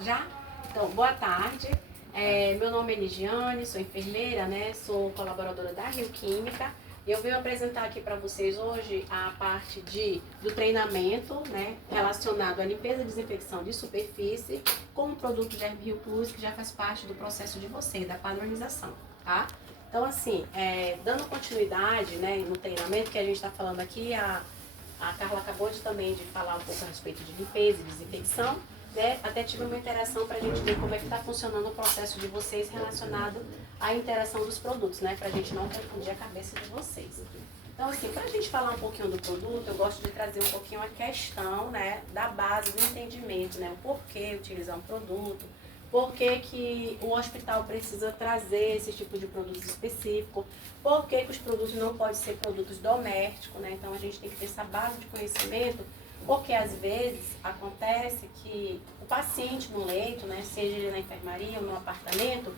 Já? Então, boa tarde. Meu nome é Ligiane, sou enfermeira, né? Sou colaboradora da Rio Química. Eu venho apresentar aqui para vocês hoje a parte do treinamento, né? Relacionado à limpeza e desinfecção de superfície com o produto Germ Rio Plus, que já faz parte do processo de vocês, da padronização, tá? Então, assim, dando continuidade, né, no treinamento que a gente está falando aqui, a Carla acabou também de falar um pouco a respeito de limpeza e desinfecção, né? Até tive uma interação para a gente ver como é que está funcionando o processo de vocês relacionado à interação dos produtos, né? Para a gente não confundir a cabeça de vocês. Então, assim, para a gente falar um pouquinho do produto, eu gosto de trazer um pouquinho a questão, né, da base do entendimento, né? O porquê utilizar um produto, por que o hospital precisa trazer esse tipo de produto específico, por que os produtos não podem ser produtos domésticos, né? Então a gente tem que ter essa base de conhecimento, porque às vezes acontece que o paciente no leito, né, seja ele na enfermaria ou no apartamento,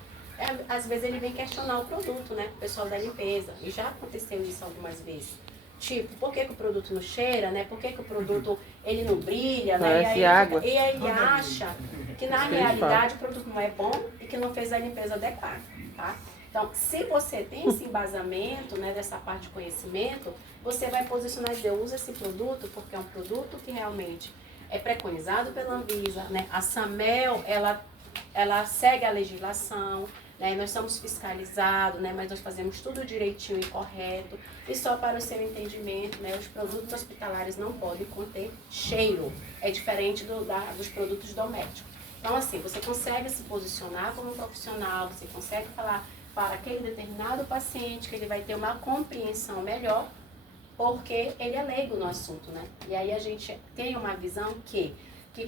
às vezes ele vem questionar o produto, né, o pessoal da limpeza, e já aconteceu isso algumas vezes. Tipo, por que o produto não cheira, né? Por que o produto ele não brilha, né? Parece água. E aí ele acha que na realidade o produto não é bom e que não fez a limpeza adequada, tá? Então, se você tem esse embasamento, né, dessa parte de conhecimento, você vai posicionar e dizer, usa esse produto porque é um produto que realmente é preconizado pela Anvisa, né? A SAMEL, ela segue a legislação, né? Nós somos fiscalizados, né? Mas nós fazemos tudo direitinho e correto. E só para o seu entendimento, né? Os produtos hospitalares não podem conter cheiro. É diferente dos produtos domésticos. Então, assim, você consegue se posicionar como um profissional, você consegue falar para aquele determinado paciente que ele vai ter uma compreensão melhor, porque ele é leigo no assunto, né? E aí a gente tem uma visão que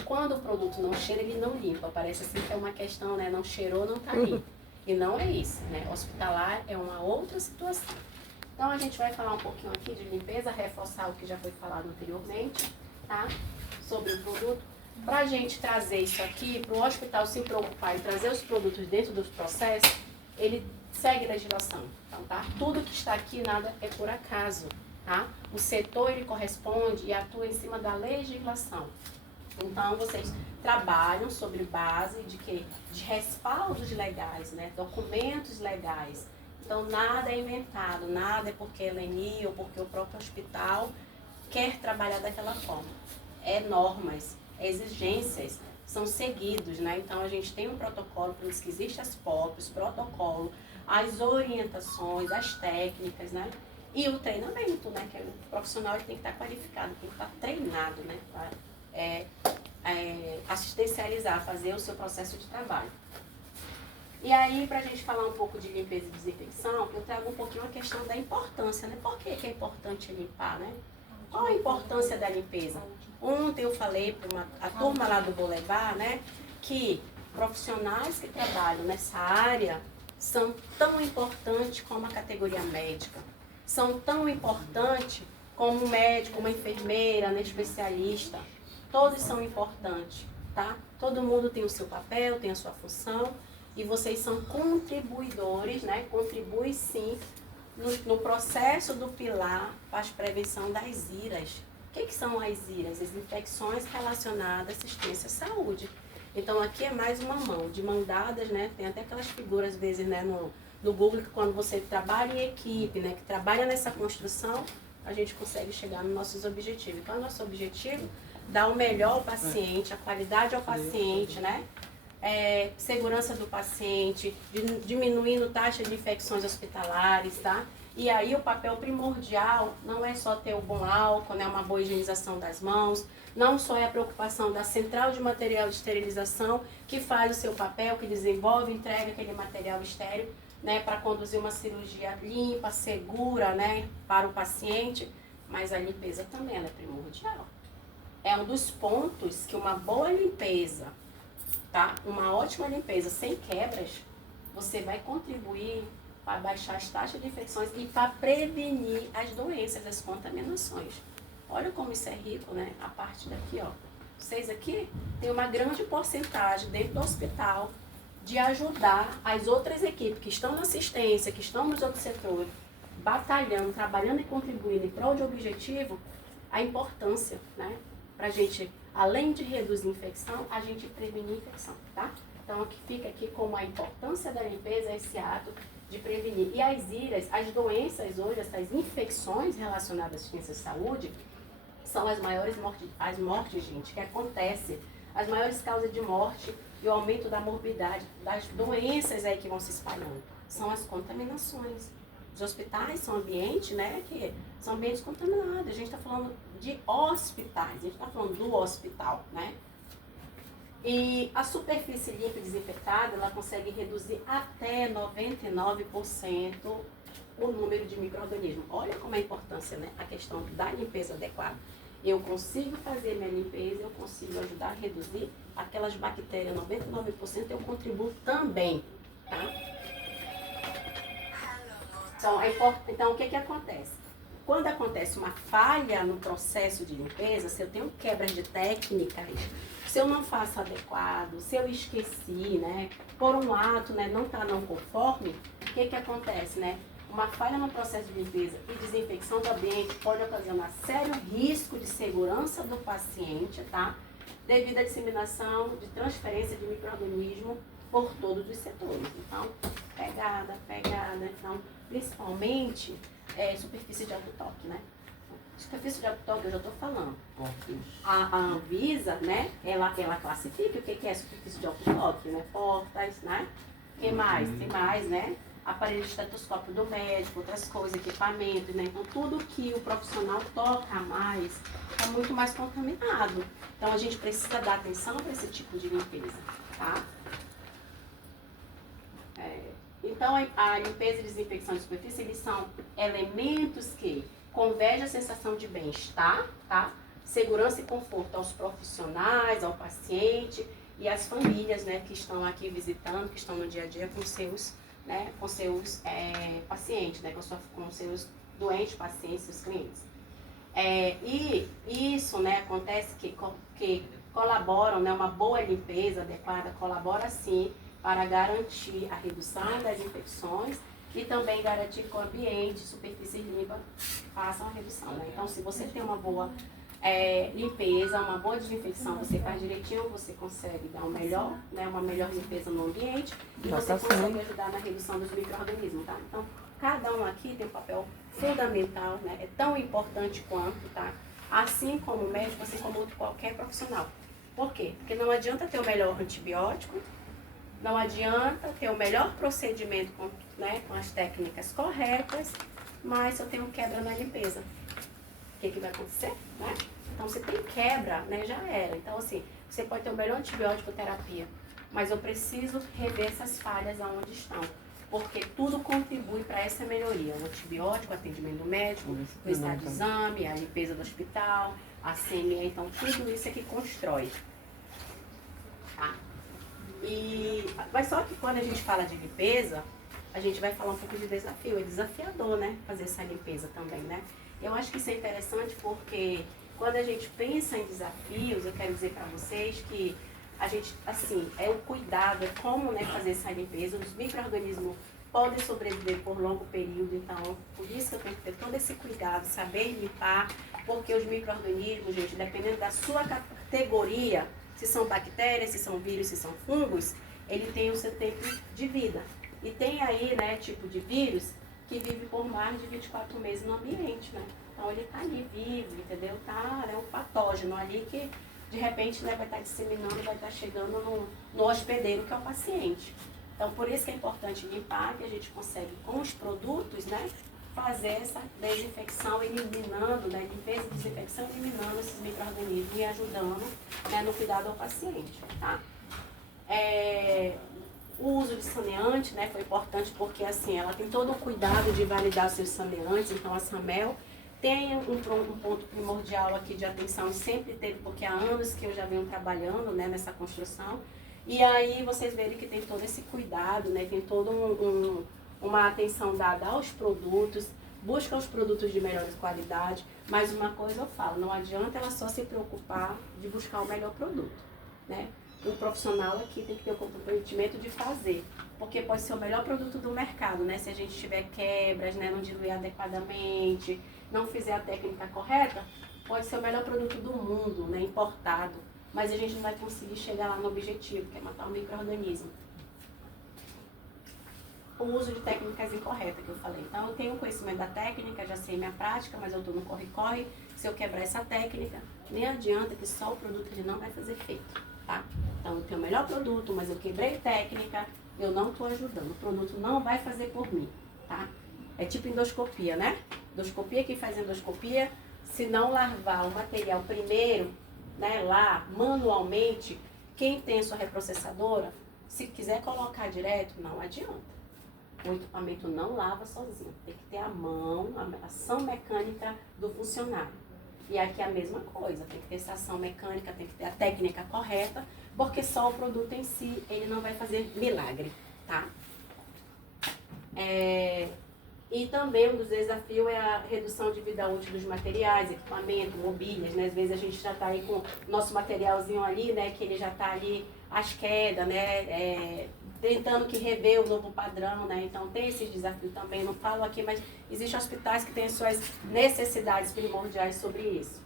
quando o produto não cheira, ele não limpa. Parece assim que é uma questão, né? Não cheirou, não tá limpo. E não é isso, né? Hospitalar é uma outra situação. Então a gente vai falar um pouquinho aqui de limpeza, reforçar o que já foi falado anteriormente, tá? Sobre o produto. Para a gente trazer isso aqui, para o hospital se preocupar e trazer os produtos dentro dos processos, ele segue a legislação. Então, tá? Tudo que está aqui, nada é por acaso, tá? O setor, ele corresponde e atua em cima da legislação. Então, vocês trabalham sobre base de quê? De respaldos legais, né? Documentos legais. Então, nada é inventado, nada é porque é Leni ou porque o próprio hospital quer trabalhar daquela forma. É normas, exigências são seguidos, né? Então a gente tem um protocolo, por isso que existem as POPs, protocolo, as orientações, as técnicas, né? E o treinamento, né? Que o profissional ele tem que estar qualificado, tem que estar treinado, né? Para assistencializar, fazer o seu processo de trabalho. E aí, para a gente falar um pouco de limpeza e desinfecção, eu trago um pouquinho a questão da importância, né? Por que é importante limpar, né? Qual a importância da limpeza? Ontem eu falei para a turma lá do Boulevard, né, que profissionais que trabalham nessa área são tão importantes como a categoria médica, são tão importantes como um médico, uma enfermeira, né, especialista. Todos são importantes, tá? Todo mundo tem o seu papel, tem a sua função e vocês são contribuidores, né? Contribuem sim no processo do pilar para a prevenção das IRAs. O que são as IRAs? As infecções relacionadas à assistência à saúde. Então aqui é mais uma mão, de mão dadas, né? Tem até aquelas figuras, às vezes, né, no Google, que quando você trabalha em equipe, né, que trabalha nessa construção, a gente consegue chegar nos nossos objetivos. Então, o nosso objetivo é dar o melhor ao paciente, a qualidade ao paciente, né? Segurança do paciente, diminuindo taxa de infecções hospitalares, tá? E aí o papel primordial não é só ter o bom álcool, né, uma boa higienização das mãos, não só é a preocupação da central de material de esterilização, que faz o seu papel, que desenvolve e entrega aquele material estéril, né, para conduzir uma cirurgia limpa, segura, né, para o paciente, mas a limpeza também ela é primordial. É um dos pontos que uma boa limpeza, tá? Uma ótima limpeza sem quebras, você vai contribuir para baixar as taxas de infecções e para prevenir as doenças, as contaminações. Olha como isso é rico, né? A parte daqui, ó. Vocês aqui tem uma grande porcentagem dentro do hospital de ajudar as outras equipes que estão na assistência, que estão nos outros setores, batalhando, trabalhando e contribuindo em prol de objetivo, a importância, né? Para a gente além de reduzir infecção, a gente previne infecção, tá? Então, aqui fica aqui como a importância da limpeza, esse ato de prevenir. E as IRAs, as doenças hoje, essas infecções relacionadas à assistência à saúde, são as maiores mortes, gente, que acontece, as maiores causas de morte e o aumento da morbidade, das doenças aí que vão se espalhando, são as contaminações. Os hospitais são ambientes, né, que são ambientes contaminados. A gente está falando de hospitais, a gente está falando do hospital, né? E a superfície limpa e desinfetada, ela consegue reduzir até 99% o número de micro-organismos. Olha como é a importância, né, a questão da limpeza adequada. Eu consigo fazer minha limpeza, eu consigo ajudar a reduzir aquelas bactérias, 99% eu contribuo também, tá? Então, o que acontece? Quando acontece uma falha no processo de limpeza, se eu tenho quebras de técnicas, se eu não faço adequado, se eu esqueci, né, por um ato, né, não conforme, o que acontece, né? Uma falha no processo de limpeza e desinfecção do ambiente pode ocasionar sério risco de segurança do paciente, tá? Devido à disseminação de transferência de micro-organismo por todos os setores. Então, pegada, então, principalmente superfície de alto toque, né? Superfície de alto toque, eu já estou falando. A Anvisa, né, ela classifica o que é superfície de alto toque, né? Portas, né? Tem mais, né? Aparelho de estetoscópio do médico, outras coisas, equipamento, né? Então, tudo que o profissional toca mais é muito mais contaminado. Então, a gente precisa dar atenção para esse tipo de limpeza, tá? Então, a limpeza e desinfecção de superfície, eles são elementos que convergem a sensação de bem-estar, tá? Segurança e conforto aos profissionais, ao paciente e às famílias, né, que estão aqui visitando, que estão no dia a dia com seus pacientes, né, com seus doentes, pacientes, seus clientes. E isso, né, acontece que colaboram, né, uma boa limpeza adequada colabora sim para garantir a redução das infecções e também garantir que o ambiente, superfície limpa, façam a redução, né? Então, se você tem uma boa limpeza, uma boa desinfecção, você faz direitinho, você consegue dar uma melhor limpeza no ambiente e você consegue ajudar na redução dos micro-organismos, tá? Então, cada um aqui tem um papel fundamental, né? É tão importante quanto, tá? Assim como o médico, assim como qualquer profissional. Por quê? Porque não adianta ter o melhor antibiótico, não adianta ter o melhor procedimento com as técnicas corretas, mas se eu tenho quebra na limpeza, o que vai acontecer? Né? Então, se tem quebra, né, já era. Então, assim, você pode ter o melhor antibiótico terapia, mas eu preciso rever essas falhas aonde estão, porque tudo contribui para essa melhoria. O antibiótico, o atendimento do médico, o estado de exame, a limpeza do hospital, a CME, então tudo isso é que constrói. Tá? Mas só que quando a gente fala de limpeza, a gente vai falar um pouco de desafio. É desafiador, né? Fazer essa limpeza também, né? Eu acho que isso é interessante porque quando a gente pensa em desafios, eu quero dizer para vocês que a gente, assim, é o cuidado, é como, né, fazer essa limpeza. Os micro-organismos podem sobreviver por longo período, então, por isso que eu tenho que ter todo esse cuidado, saber limpar, porque os micro-organismos, gente, dependendo da sua categoria, se são bactérias, se são vírus, se são fungos, ele tem o seu tempo de vida. E tem aí, né, tipo de vírus que vive por mais de 24 meses no ambiente, né? Então ele tá ali vivo, entendeu? Tá, é um patógeno ali que de repente, né, vai estar disseminando, vai estar chegando no hospedeiro que é o paciente. Então por isso que é importante limpar, que a gente consegue com os produtos, né, fazer essa desinfecção, eliminando, né, limpeza e desinfecção, eliminando esses micro-organismos e ajudando, né, no cuidado ao paciente, tá? O uso de saneante, né, foi importante porque, assim, ela tem todo o cuidado de validar os seus saneantes, então a Samel tem um ponto primordial aqui de atenção e sempre teve, porque há anos que eu já venho trabalhando, né, nessa construção, e aí vocês verem que tem todo esse cuidado, né, tem toda uma atenção dada aos produtos, busca os produtos de melhor qualidade, mas uma coisa eu falo, não adianta ela só se preocupar de buscar o melhor produto, né? O profissional aqui tem que ter o comprometimento de fazer, porque pode ser o melhor produto do mercado, né? Se a gente tiver quebras, né, não diluir adequadamente, não fizer a técnica correta, pode ser o melhor produto do mundo, né, importado, mas a gente não vai conseguir chegar lá no objetivo, que é matar um micro-organismo. O uso de técnicas incorretas que eu falei. Então, eu tenho conhecimento da técnica, já sei minha prática, mas eu estou no corre-corre. Se eu quebrar essa técnica, nem adianta que só o produto ele não vai fazer efeito, tá? Então, eu tenho o melhor produto, mas eu quebrei técnica, eu não estou ajudando. O produto não vai fazer por mim, tá? É tipo endoscopia, né? Endoscopia, quem faz endoscopia, se não lavar o material primeiro, né, lá, manualmente, quem tem a sua reprocessadora, se quiser colocar direto, não adianta. O equipamento não lava sozinho, tem que ter a mão, a ação mecânica do funcionário. E aqui é a mesma coisa, tem que ter essa ação mecânica, tem que ter a técnica correta, porque só o produto em si, ele não vai fazer milagre, tá? E também um dos desafios é a redução de vida útil dos materiais, equipamento, mobílias, né? Às vezes a gente já está aí com o nosso materialzinho ali, né? Que ele já está ali às quedas, né? Tentando que rever o novo padrão, né? Então tem esses desafios também, não falo aqui, mas existem hospitais que têm suas necessidades primordiais sobre isso.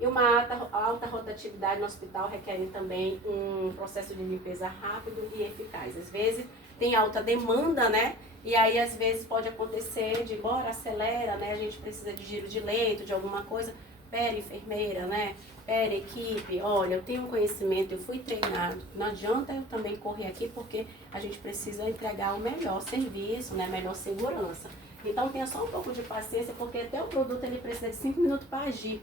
E uma alta rotatividade no hospital requer também um processo de limpeza rápido e eficaz. Às vezes tem alta demanda, né? E aí às vezes pode acontecer de bora, acelera, né? A gente precisa de giro de leito, de alguma coisa. Pera, enfermeira, né? Pera, equipe, olha, eu tenho conhecimento, eu fui treinado. Não adianta eu também correr aqui porque a gente precisa entregar o melhor serviço, né? Melhor segurança. Então tenha só um pouco de paciência porque até o produto ele precisa de 5 minutos para agir,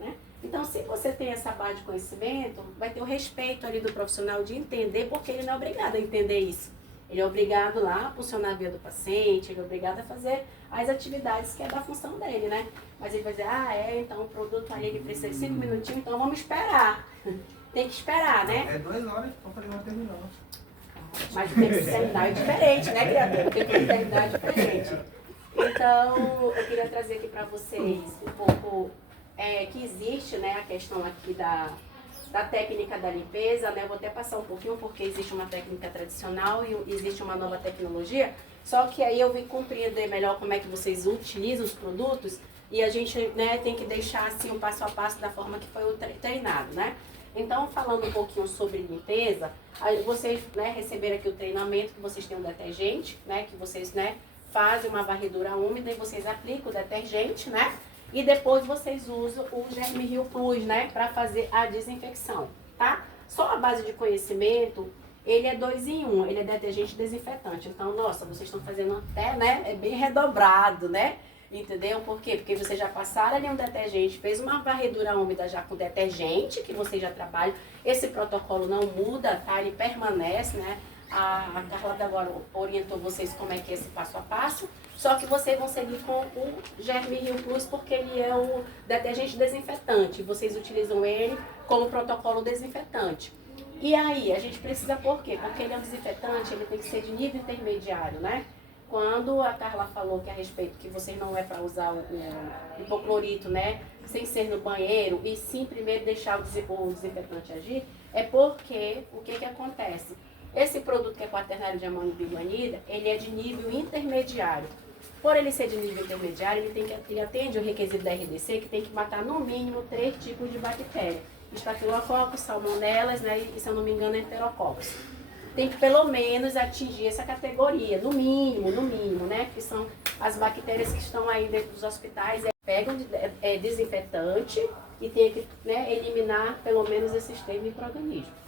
né? Então, se você tem essa base de conhecimento, vai ter o respeito ali do profissional de entender, porque ele não é obrigado a entender isso. Ele é obrigado lá a funcionar a via do paciente, ele é obrigado a fazer as atividades que é da função dele, né? Mas ele vai dizer, então o produto ali ele precisa de 5 minutinhos, então vamos esperar. Tem que esperar, né? É 2 horas, então falei, vai terminar. Mas tem que terminar diferente, né, criatura? Tem que terminar diferente. Então, eu queria trazer aqui para vocês um pouco que existe, né, a questão aqui da técnica da limpeza, né? Eu vou até passar um pouquinho porque existe uma técnica tradicional e existe uma nova tecnologia, só que aí eu vim compreender melhor como é que vocês utilizam os produtos e a gente, né, tem que deixar assim o passo a passo da forma que foi treinado, né? Então, falando um pouquinho sobre limpeza, vocês, né, receberam aqui o treinamento que vocês têm um detergente, né, que vocês, né, fazem uma varredura úmida e vocês aplicam o detergente, né? E depois vocês usam o Germheal Plus, né, para fazer a desinfecção, tá? Só a base de conhecimento, ele é 2 em 1, ele é detergente e desinfetante. Então, nossa, vocês estão fazendo até, né, é bem redobrado, né? Entendeu? Por quê? Porque vocês já passaram ali um detergente, fez uma varredura úmida já com detergente, que vocês já trabalham. Esse protocolo não muda, tá? Ele permanece, né? A Carla agora orientou vocês como é que é esse passo a passo. Só que vocês vão seguir com o Germheal Plus porque ele é o detergente desinfetante. Vocês utilizam ele como protocolo desinfetante. E aí, a gente precisa por quê? Porque ele é um desinfetante, ele tem que ser de nível intermediário, né? Quando a Carla falou que a respeito que vocês não é para usar o hipoclorito, né? Sem ser no banheiro e sim primeiro deixar o desinfetante agir, é porque o que acontece? Esse produto que é quaternário de amônio biguanida, ele é de nível intermediário. Por ele ser de nível intermediário, ele atende o requisito da RDC, que tem que matar no mínimo 3 tipos de bactérias. Estafilococcus, salmonelas, né, e se eu não me engano, enterococcus. Tem que pelo menos atingir essa categoria, no mínimo, né, que são as bactérias que estão aí dentro dos hospitais. Pegam desinfetante e tem que, né, eliminar pelo menos esses 3 micro-organismos.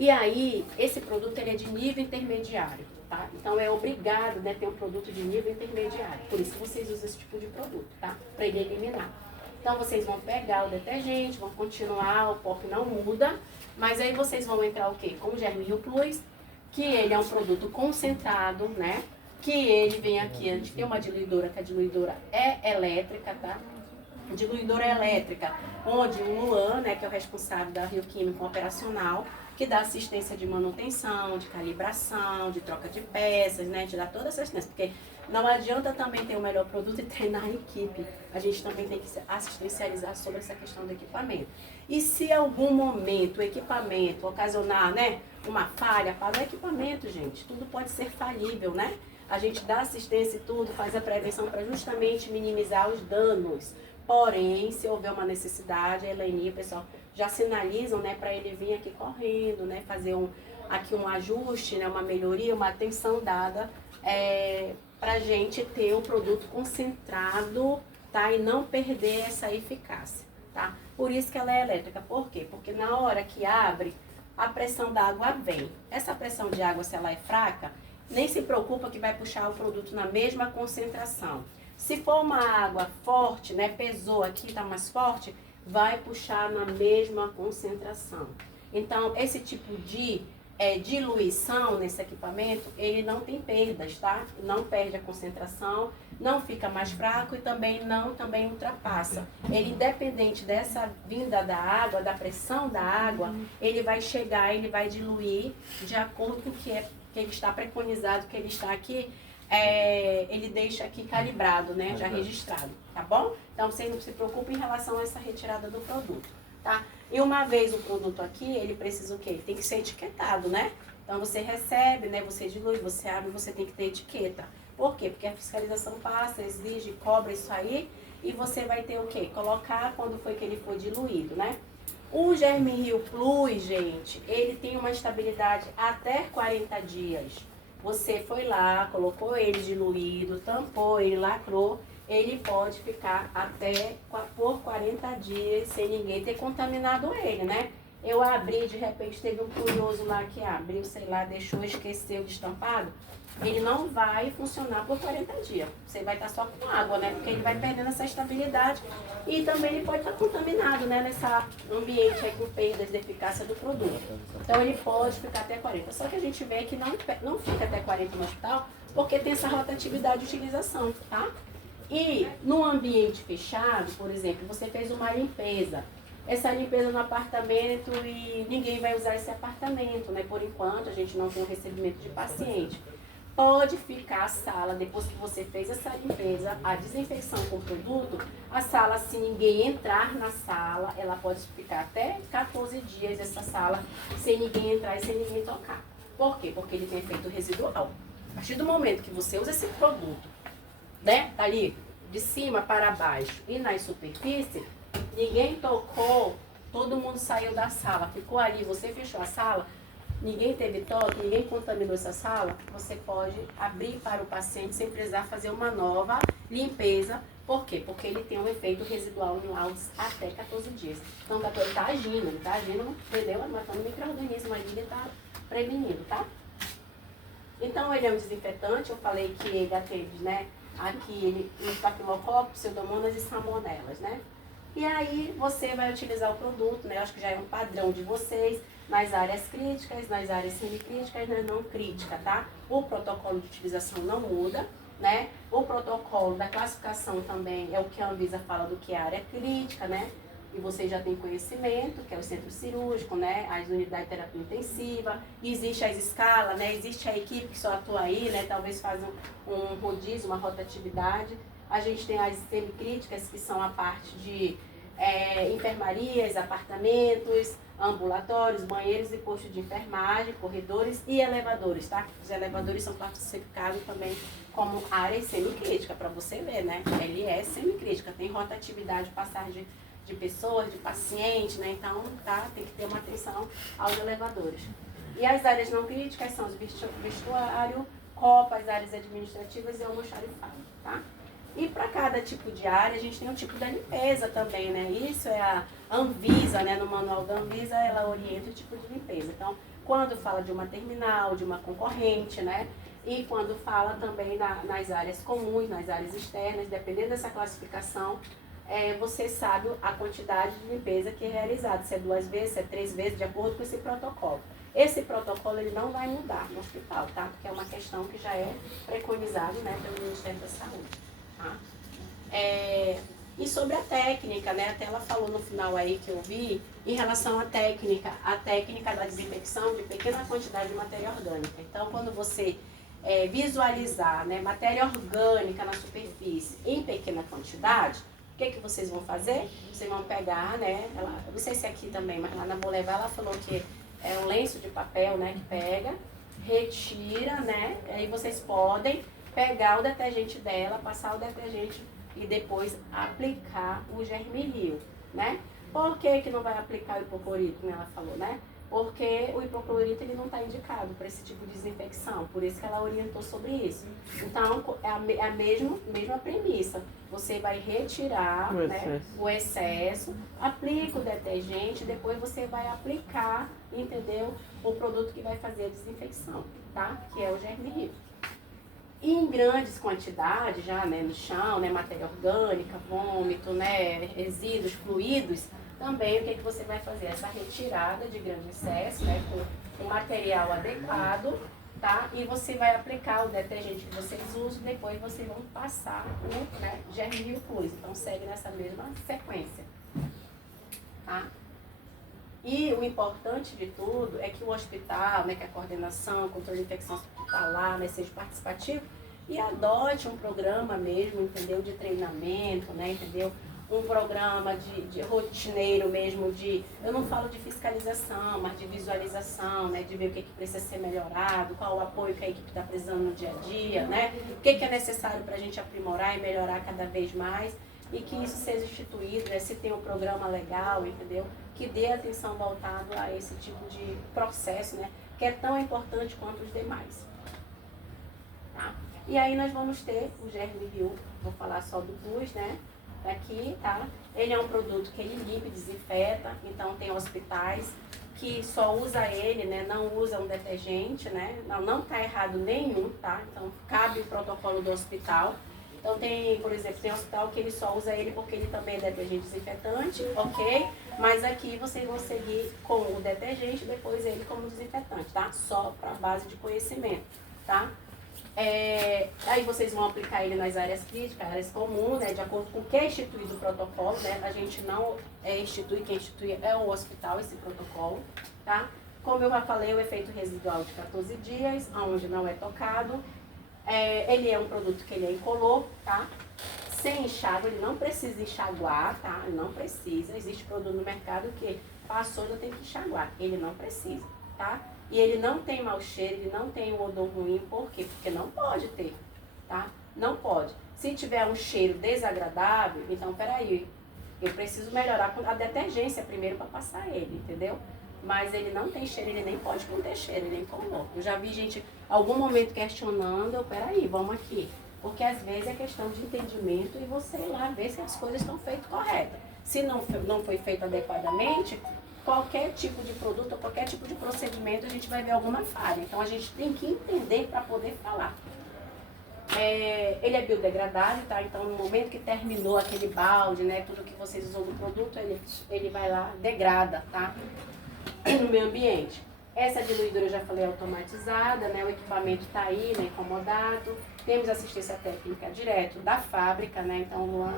E aí, esse produto ele é de nível intermediário, tá? Então é obrigado, né, ter um produto de nível intermediário. Por isso que vocês usam esse tipo de produto, tá? Para ele eliminar. Então vocês vão pegar o detergente, vão continuar, o pó não muda, mas aí vocês vão entrar o quê? Com o Germheal Plus, que ele é um produto concentrado, né? Que ele vem aqui, a gente tem uma diluidora, que a diluidora é elétrica, tá? Diluidora elétrica, onde o Luan, né, que é o responsável da Rio Químico Operacional, que dá assistência de manutenção, de calibração, de troca de peças, né, de dar toda essa assistência, porque não adianta também ter o melhor produto e treinar a equipe, a gente também tem que se assistencializar sobre essa questão do equipamento. E se em algum momento o equipamento ocasionar, né, uma falha, para o equipamento, gente, tudo pode ser falível, né? A gente dá assistência e tudo, faz a prevenção para justamente minimizar os danos. Porém, se houver uma necessidade, a Eleni, o pessoal já sinalizam, né, para ele vir aqui correndo, né, fazer aqui um ajuste, né, uma melhoria, uma atenção dada para a gente ter o produto concentrado, tá, e não perder essa eficácia, tá? Por isso que ela é elétrica. Por quê? Porque na hora que abre, a pressão da água vem. Essa pressão de água, se ela é fraca, nem se preocupa que vai puxar o produto na mesma concentração. Se for uma água forte, né, pesou aqui, tá mais forte, vai puxar na mesma concentração. Então, esse tipo de diluição nesse equipamento, ele não tem perdas, tá? Não perde a concentração, não fica mais fraco e também não ultrapassa. Ele, independente dessa vinda da água, da pressão da água, ele vai chegar, ele vai diluir de acordo com o que ele está preconizado, que ele está aqui, ele deixa aqui calibrado, né? Já registrado, tá bom? Então, você não se preocupe em relação a essa retirada do produto, tá? E uma vez o produto aqui, ele precisa o quê? Ele tem que ser etiquetado, né? Então, você recebe, né? Você dilui, você abre, você tem que ter etiqueta. Por quê? Porque a fiscalização passa, exige, cobra isso aí, e você vai ter o quê? Colocar quando foi que ele foi diluído, né? O Germe-Rio Plus, gente, ele tem uma estabilidade até 40 dias. Você foi lá, colocou ele diluído, tampou ele, lacrou, ele pode ficar até por 40 dias sem ninguém ter contaminado ele, né? Eu abri, de repente teve um curioso lá que abriu, sei lá, deixou, esqueceu de estampado. Ele não vai funcionar por 40 dias. Você vai estar só com água, né? Porque ele vai perdendo essa estabilidade e também ele pode estar contaminado, né? Nesse ambiente aí com perdas de eficácia do produto. Então ele pode ficar até 40. Só que a gente vê que não fica até 40 no hospital porque tem essa rotatividade de utilização, tá? E no ambiente fechado, por exemplo, você fez uma limpeza. Essa limpeza no apartamento e ninguém vai usar esse apartamento, né? Por enquanto, a gente não tem o recebimento de paciente. Pode ficar a sala, depois que você fez essa limpeza, a desinfecção com o produto, a sala, se ninguém entrar na sala, ela pode ficar até 14 dias essa sala, sem ninguém entrar e sem ninguém tocar. Por quê? Porque ele tem efeito residual. A partir do momento que você usa esse produto, né, tá ali, de cima para baixo e na superfície, ninguém tocou, todo mundo saiu da sala, ficou ali, você fechou a sala, ninguém teve toque, ninguém contaminou essa sala, você pode abrir para o paciente sem precisar fazer uma nova limpeza. Por quê? Porque ele tem um efeito residual em laudos até 14 dias. Então, ele está agindo, entendeu? Matando micro-organismo ali, ele está prevenindo, tá? Então, ele é um desinfetante, eu falei que ele atende, né? Aqui, o estafilococcus, pseudomonas e salmonelas, né? E aí, você vai utilizar o produto, né? Eu acho que já é um padrão de vocês, nas áreas críticas, nas áreas semicríticas, nas não críticas, tá? O protocolo de utilização não muda, né? O protocolo da classificação também é o que a Anvisa fala do que é área crítica, né? E vocês já têm conhecimento, que é o centro cirúrgico, né? As unidades de terapia intensiva, existe as escalas, né? Existe a equipe que só atua aí, né? Talvez faz um rodízio, uma rotatividade. A gente tem as semicríticas, que são a parte de enfermarias, apartamentos, ambulatórios, banheiros e postos de enfermagem, corredores e elevadores, tá? Os elevadores são classificados também como área semicrítica, para você ver, né? Ele é semicrítica, tem rotatividade, passagem de pessoas, de pacientes, né? Então, tá? Tem que ter uma atenção aos elevadores. E as áreas não críticas são os vestuário, copa, as áreas administrativas e almoxarifado, tá? E para cada tipo de área, a gente tem um tipo da limpeza também, né? Isso é a Anvisa, né? No manual da Anvisa, ela orienta o tipo de limpeza. Então, quando fala de uma terminal, de uma concorrente, né? E quando fala também nas áreas comuns, nas áreas externas, dependendo dessa classificação, você sabe a quantidade de limpeza que é realizada. Se é 2 vezes, se é 3 vezes, de acordo com esse protocolo. Esse protocolo ele não vai mudar no hospital, tá? Porque é uma questão que já é preconizado, né, pelo Ministério da Saúde. Tá? E sobre a técnica, né? Até ela falou no final aí que eu vi, em relação à técnica, a técnica da desinfecção de pequena quantidade de matéria orgânica. Então, quando você visualizar, né, matéria orgânica na superfície em pequena quantidade, o que vocês vão fazer? Vocês vão pegar, né? Eu não sei se aqui também, mas lá na Bolevar ela falou que é um lenço de papel, né? Que pega, retira, né? Aí vocês podem pegar o detergente dela, passar o detergente e depois aplicar o germilio, né? Por que não vai aplicar o hipoclorito, como ela falou, né? Porque o hipoclorito ele não está indicado para esse tipo de desinfecção, por isso que ela orientou sobre isso. Então, é a mesma premissa. Você vai retirar o excesso, aplica o detergente, depois você vai aplicar, entendeu? O produto que vai fazer a desinfecção, tá? Que é o germilio. E em grandes quantidades, já né, no chão, né, matéria orgânica, vômito, né, resíduos, fluidos, também o que você vai fazer? Essa retirada de grande excesso, né, com um material adequado, tá? E você vai aplicar o detergente que vocês usam, depois vocês vão passar o né, germilio plus. Então segue nessa mesma sequência, tá? E o importante de tudo é que o hospital, né, que a coordenação, o controle de infecção hospitalar, né, seja participativo e adote um programa mesmo, entendeu, de treinamento, né, entendeu, um programa de rotineiro mesmo, eu não falo de fiscalização, mas de visualização, né, de ver o que precisa ser melhorado, qual o apoio que a equipe está precisando no dia a dia, né, o que é necessário para a gente aprimorar e melhorar cada vez mais. E que isso seja instituído, né, se tem um programa legal, entendeu? Que dê atenção voltada a esse tipo de processo, né? Que é tão importante quanto os demais. Tá? E aí nós vamos ter o germilio, vou falar só do plus, né? Aqui, tá? Ele é um produto que ele limpa e desinfeta, então tem hospitais que só usa ele, né? Não usa um detergente, né? Não tá errado nenhum, tá? Então cabe o protocolo do hospital. Então tem, por exemplo, tem hospital que ele só usa ele porque ele também é detergente desinfetante, ok? Mas aqui vocês vão seguir com o detergente, depois ele como desinfetante, tá? Só para base de conhecimento, tá? Aí vocês vão aplicar ele nas áreas críticas, áreas comuns, né? De acordo com o que é instituído o protocolo, né? A gente não institui, quem institui é o hospital esse protocolo, tá? Como eu já falei, o efeito residual de 14 dias, onde não é tocado. Ele é um produto que ele é incolor, tá? Sem enxágue, ele não precisa enxaguar, tá? Ele não precisa. Existe produto no mercado que passou e não tem que enxaguar. Ele não precisa, tá? E ele não tem mau cheiro, ele não tem um odor ruim. Por quê? Porque não pode ter, tá? Não pode. Se tiver um cheiro desagradável, então peraí, eu preciso melhorar a detergência primeiro para passar ele, entendeu? Mas ele não tem cheiro, ele nem pode conter cheiro, ele é incolor. Eu já vi gente, algum momento, questionando, peraí, vamos aqui. Porque às vezes é questão de entendimento e você ir lá ver se as coisas estão feitas corretas. Se não foi feito adequadamente, qualquer tipo de produto, ou qualquer tipo de procedimento, a gente vai ver alguma falha. Então a gente tem que entender para poder falar. Ele é biodegradável, tá? Então no momento que terminou aquele balde, né, tudo que vocês usam do produto, ele vai lá, degrada, tá? No meio ambiente. Essa diluidora, eu já falei, automatizada, né? O equipamento está aí, né? Incomodado. Temos assistência técnica direto da fábrica, né? Então, o Luan,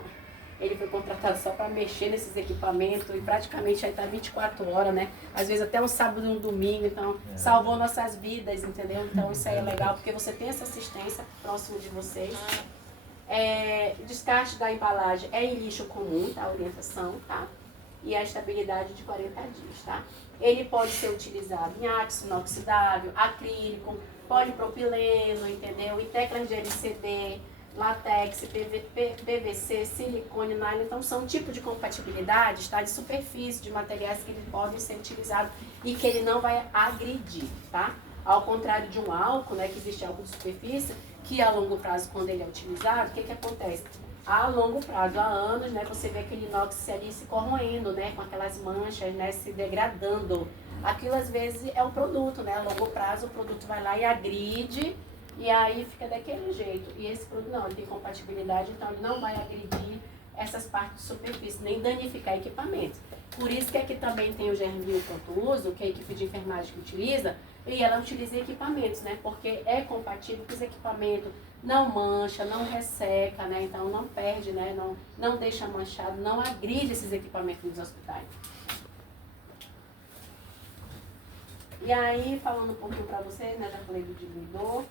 ele foi contratado só para mexer nesses equipamentos e praticamente aí está 24 horas, né? Às vezes até um sábado e um domingo, então salvou nossas vidas, entendeu? Então, isso aí é legal, porque você tem essa assistência próximo de vocês. Descarte da embalagem é em lixo comum, tá? A orientação, tá? E a estabilidade de 40 dias, tá? Ele pode ser utilizado em aço inoxidável, acrílico, polipropileno, entendeu? E teclas de LCD, látex, PVC, silicone, nylon. Então, são tipos de compatibilidades, tá? De superfície, de materiais que ele pode ser utilizado e que ele não vai agredir, tá? Ao contrário de um álcool, né? Que existe álcool de superfície, que a longo prazo, quando ele é utilizado, o que acontece? A longo prazo, há anos, né, você vê aquele inox ali se corroendo, né, com aquelas manchas, né, se degradando. Aquilo às vezes é o produto, né, a longo prazo o produto vai lá e agride e aí fica daquele jeito. E esse produto não, ele tem compatibilidade, então ele não vai agredir essas partes de superfície, nem danificar equipamentos. Por isso que aqui também tem o germilio uso, que é a equipe de enfermagem que utiliza, e ela utiliza equipamentos, né, porque é compatível com os equipamentos. Não mancha, não resseca, né? Então não perde, né? Não deixa manchado, não agride esses equipamentos dos hospitais. E aí, falando um pouquinho para vocês, né? Já falei do diluidor.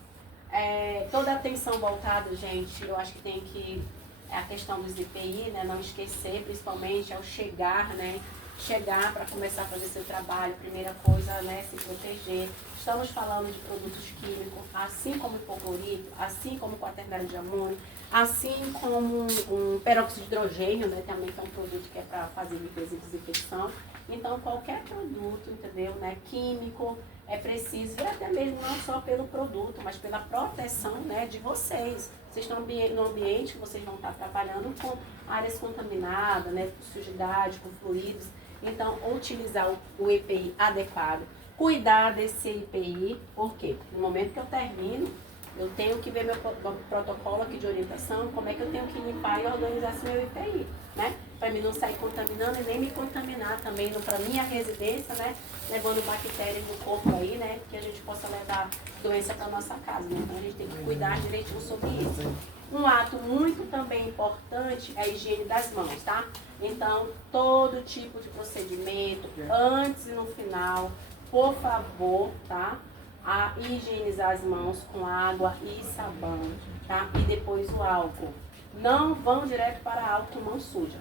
Toda a atenção voltada, gente, eu acho que tem que... a questão dos EPI, né? Não esquecer, principalmente ao chegar, né? chegar para começar a fazer seu trabalho, primeira coisa, né, se proteger. Estamos falando de produtos químicos, assim como hipoclorito, assim como quaternário de amônio, assim como um peróxido de hidrogênio, né, também que é um produto que é para fazer limpeza e desinfecção. Então, qualquer produto, entendeu, né, químico, é preciso, e até mesmo não só pelo produto, mas pela proteção, né, de vocês. Vocês estão no ambiente que vocês vão estar trabalhando com áreas contaminadas, né, com sujidade, com fluidos. Então, utilizar o EPI adequado, cuidar desse EPI, por quê? Porque no momento que eu termino, eu tenho que ver meu protocolo aqui de orientação, como é que eu tenho que limpar e organizar esse meu EPI, né? Para mim não sair contaminando e nem me contaminar também para minha residência, né? Levando bactérias no corpo aí, né? Que a gente possa levar doença para nossa casa, né? Então a gente tem que cuidar direitinho sobre isso. Um ato muito também importante é a higiene das mãos, tá? Então, todo tipo de procedimento, antes e no final, por favor, tá? A higienizar as mãos com água e sabão, tá? E depois o álcool. Não vão direto para álcool com mão suja.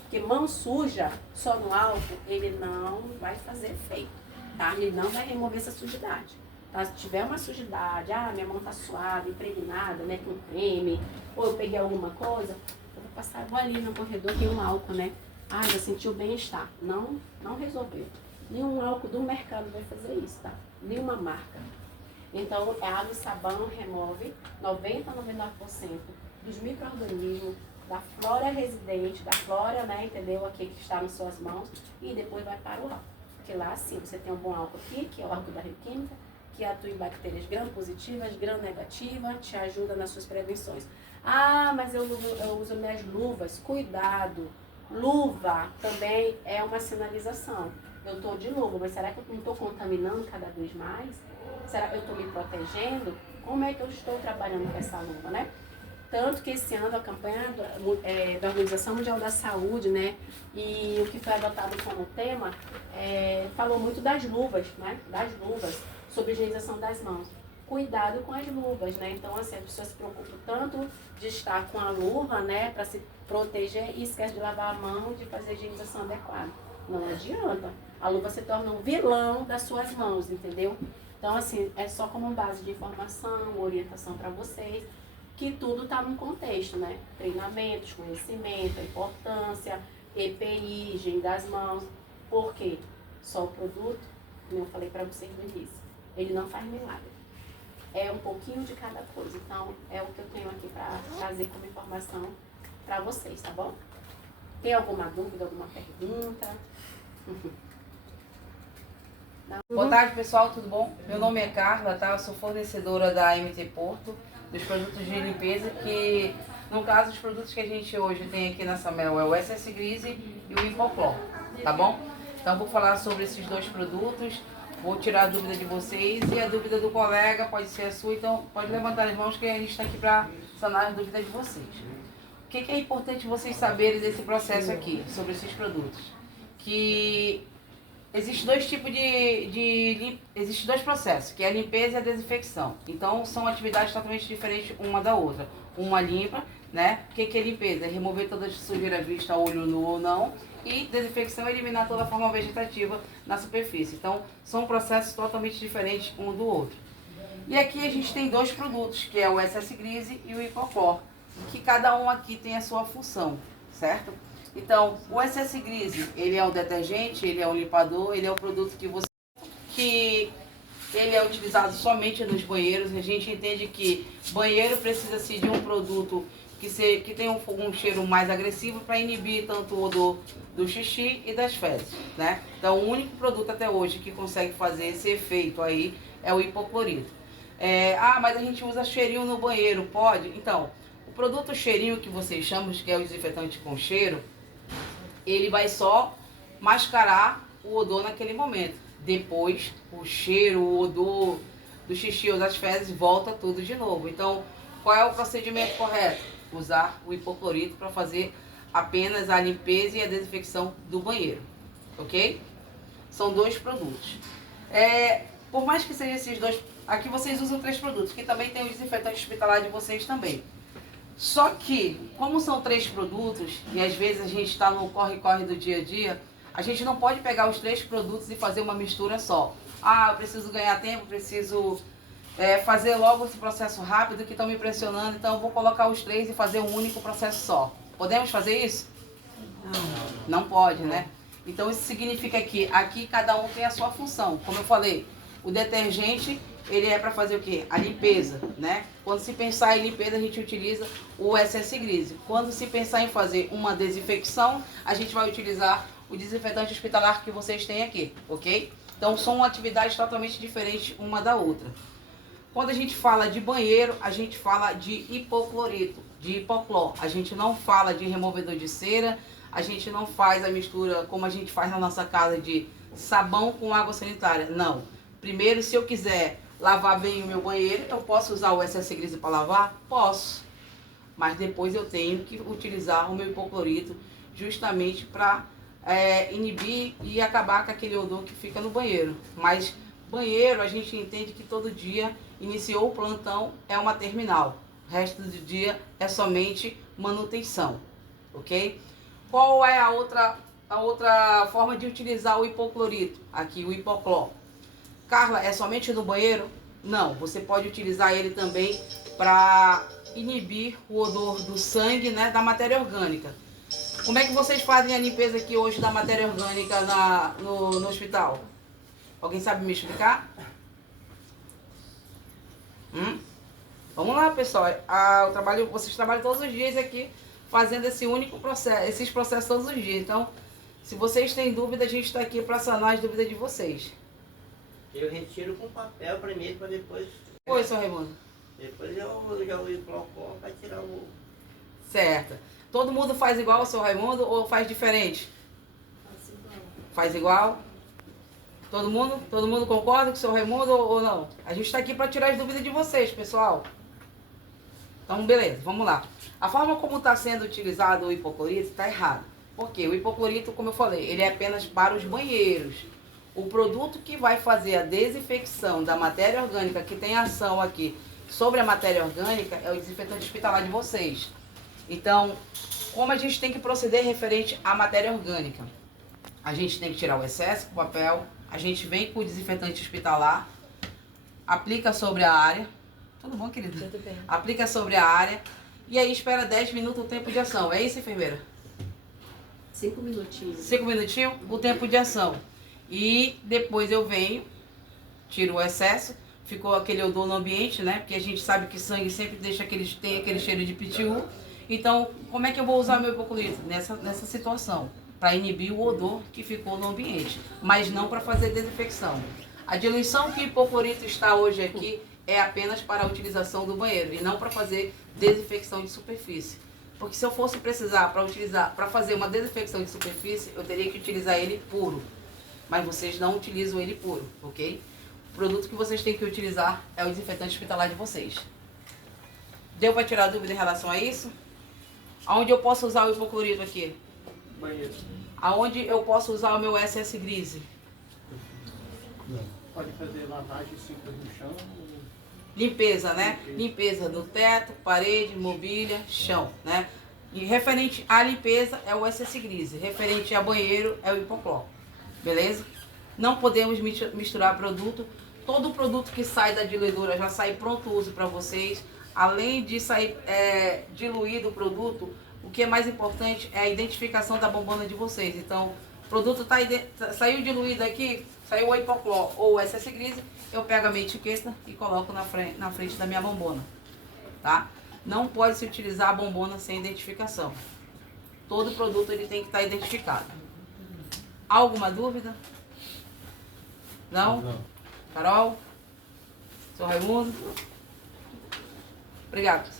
Porque mão suja, só no álcool, ele não vai fazer efeito, tá? Ele não vai remover essa sujidade. Tá? Se tiver uma sujidade, minha mão tá suave, impregnada, né, com creme, ou eu peguei alguma coisa, eu vou passar, vou ali no corredor, tem um álcool, né? Já senti o bem-estar. Não resolveu. Nenhum álcool do mercado vai fazer isso, tá? Nenhuma marca. Então, a água e sabão remove 90 a 99% dos micro-organismos, da flora residente, da flora, né, entendeu? Aqui que está nas suas mãos, e depois vai para o álcool. Porque lá, sim, você tem um bom álcool aqui, que é o álcool da Rio Química, que atua em bactérias gram-positivas, gram-negativas, te ajuda nas suas prevenções. Mas eu uso minhas luvas. Cuidado! Luva também é uma sinalização. Eu estou de luva, mas será que eu não estou contaminando cada vez mais? Será que eu estou me protegendo? Como é que eu estou trabalhando com essa luva, né? Tanto que esse ano a campanha da Organização Mundial da Saúde, né, e o que foi adotado como tema, falou muito das luvas, né, sobre a higienização das mãos. Cuidado com as luvas, né, então assim, as pessoas se preocupam tanto de estar com a luva, né, para se proteger e esquece de lavar a mão, de fazer a higienização adequada. Não adianta, a luva se torna um vilão das suas mãos, entendeu? Então assim, é só como base de informação, orientação para vocês, que tudo está num contexto, né? Treinamentos, conhecimento, a importância, EPI, higiene das mãos. Por quê? Só o produto, como eu falei para vocês no início, ele não faz milagre. É um pouquinho de cada coisa. Então, é o que eu tenho aqui para trazer como informação para vocês, tá bom? Tem alguma dúvida, alguma pergunta? Boa tarde, pessoal, tudo bom? Meu nome é Carla, tá? Eu sou fornecedora da MT Porto, dos produtos de limpeza, que no caso os produtos que a gente hoje tem aqui na Samel é o SS Grease e o Hipoclor, tá bom? Então vou falar sobre esses dois produtos, vou tirar a dúvida de vocês e a dúvida do colega pode ser a sua, então pode levantar as mãos que a gente está aqui para sanar as dúvidas de vocês. O que é importante vocês saberem desse processo aqui, sobre esses produtos? Que existem dois tipos existem dois processos, que é a limpeza e a desinfecção. Então, são atividades totalmente diferentes uma da outra. Uma limpa, né? O que é limpeza? É remover toda a sujeira vista a olho nu ou não. E desinfecção é eliminar toda a forma vegetativa na superfície. Então, são processos totalmente diferentes um do outro. E aqui a gente tem dois produtos, que é o SS Grease e o Hipoclor, que cada um aqui tem a sua função, certo? Então, o SS Grease, ele é um detergente, ele é um limpador, ele é um produto que ele é utilizado somente nos banheiros. A gente entende que banheiro precisa-se de um produto que tenha um cheiro mais agressivo para inibir tanto o odor do xixi e das fezes, né? Então, o único produto até hoje que consegue fazer esse efeito aí é o hipoclorito. Mas a gente usa cheirinho no banheiro, pode? Então, o produto cheirinho que vocês chamam, que é o desinfetante com cheiro, ele vai só mascarar o odor naquele momento. Depois, o cheiro, o odor do xixi ou das fezes volta tudo de novo. Então, qual é o procedimento correto? Usar o hipoclorito para fazer apenas a limpeza e a desinfecção do banheiro, ok? São dois produtos. Por mais que sejam esses dois, aqui vocês usam 3 produtos, que também tem o desinfetante hospitalar de vocês também. Só que, como são 3 produtos, e às vezes a gente está no corre-corre do dia a dia, A gente não pode pegar os 3 produtos e fazer uma mistura só. Ah, eu preciso ganhar tempo, preciso fazer logo esse processo rápido que estão me pressionando, então eu vou colocar os 3 e fazer um único processo só. Podemos fazer isso? Não pode, né? Então isso significa que aqui cada um tem a sua função. Como eu falei, o detergente, ele é para fazer o quê? A limpeza, né? Quando se pensar em limpeza, a gente utiliza o SS Grise. Quando se pensar em fazer uma desinfecção, a gente vai utilizar o desinfetante hospitalar que vocês têm aqui, ok? Então são atividades totalmente diferentes uma da outra. Quando a gente fala de banheiro, a gente fala de hipoclorito, de hipoclor. A gente não fala de removedor de cera, a gente não faz a mistura como a gente faz na nossa casa de sabão com água sanitária. Não. Primeiro, se eu quiser lavar bem o meu banheiro, eu posso usar o SS Grise para lavar? Posso. Mas depois eu tenho que utilizar o meu hipoclorito justamente para inibir e acabar com aquele odor que fica no banheiro. Mas banheiro, a gente entende que todo dia iniciou o plantão, é uma terminal. O resto do dia é somente manutenção, ok? Qual é a outra forma de utilizar o hipoclorito? Aqui, o hipoclor. Carla, é somente no banheiro? Não, você pode utilizar ele também para inibir o odor do sangue, né, da matéria orgânica. Como é que vocês fazem a limpeza aqui hoje da matéria orgânica no hospital? Alguém sabe me explicar? Vamos lá, pessoal. Vocês trabalham todos os dias aqui fazendo esse único processo, esses processos todos os dias. Então, se vocês têm dúvida, a gente está aqui para sanar as dúvidas de vocês. Eu retiro com papel primeiro para depois. Oi, seu Raimundo. Depois eu já uso Procon para tirar o. Certo. Todo mundo faz igual ao seu Raimundo ou faz diferente? Faz igual? Todo mundo? Todo mundo concorda com o seu Raimundo ou não? A gente está aqui para tirar as dúvidas de vocês, pessoal. Então, beleza, vamos lá. A forma como está sendo utilizado o hipoclorito está errado. Por quê? O hipoclorito, como eu falei, ele é apenas para os banheiros. O produto que vai fazer a desinfecção da matéria orgânica, que tem ação aqui sobre a matéria orgânica, é o desinfetante hospitalar de vocês. Então, como a gente tem que proceder referente à matéria orgânica? A gente tem que tirar o excesso do papel, a gente vem com o desinfetante hospitalar, aplica sobre a área. Tudo bom, querida? Tudo bem. Aplica sobre a área e aí espera 10 minutos o tempo de ação. É isso, enfermeira? 5 minutinhos. 5 minutinhos, o tempo de ação. E depois eu venho, tiro o excesso, ficou aquele odor no ambiente, né? Porque a gente sabe que sangue sempre tem aquele cheiro de pitiu. Então, como é que eu vou usar meu hipoclorito? Nessa situação, para inibir o odor que ficou no ambiente, mas não para fazer desinfecção. A diluição que o hipoclorito está hoje aqui é apenas para a utilização do banheiro e não para fazer desinfecção de superfície. Porque se eu fosse precisar para fazer uma desinfecção de superfície, eu teria que utilizar ele puro. Mas vocês não utilizam ele puro, ok? O produto que vocês têm que utilizar é o desinfetante hospitalar de vocês. Deu para tirar dúvida em relação a isso? Aonde eu posso usar o hipoclorito aqui? Banheiro. Aonde eu posso usar o meu SS Grise? Pode fazer lavagem simples no chão. Limpeza, né? Limpeza do teto, parede, mobília, chão, né? E referente à limpeza é o SS Grise. Referente a banheiro é o hipoclor. Beleza? Não podemos misturar produto. Todo produto que sai da diluidora já sai pronto uso para vocês. Além de sair diluído o produto, o que é mais importante é a identificação da bombona de vocês. Então, o produto saiu diluído aqui, saiu o hipoclor ou o SS Grise, eu pego a minha etiqueta e coloco na frente da minha bombona. Tá? Não pode se utilizar a bombona sem identificação. Todo produto ele tem que estar identificado. Alguma dúvida? Não? Não. Carol? Sou Raimundo? Obrigado.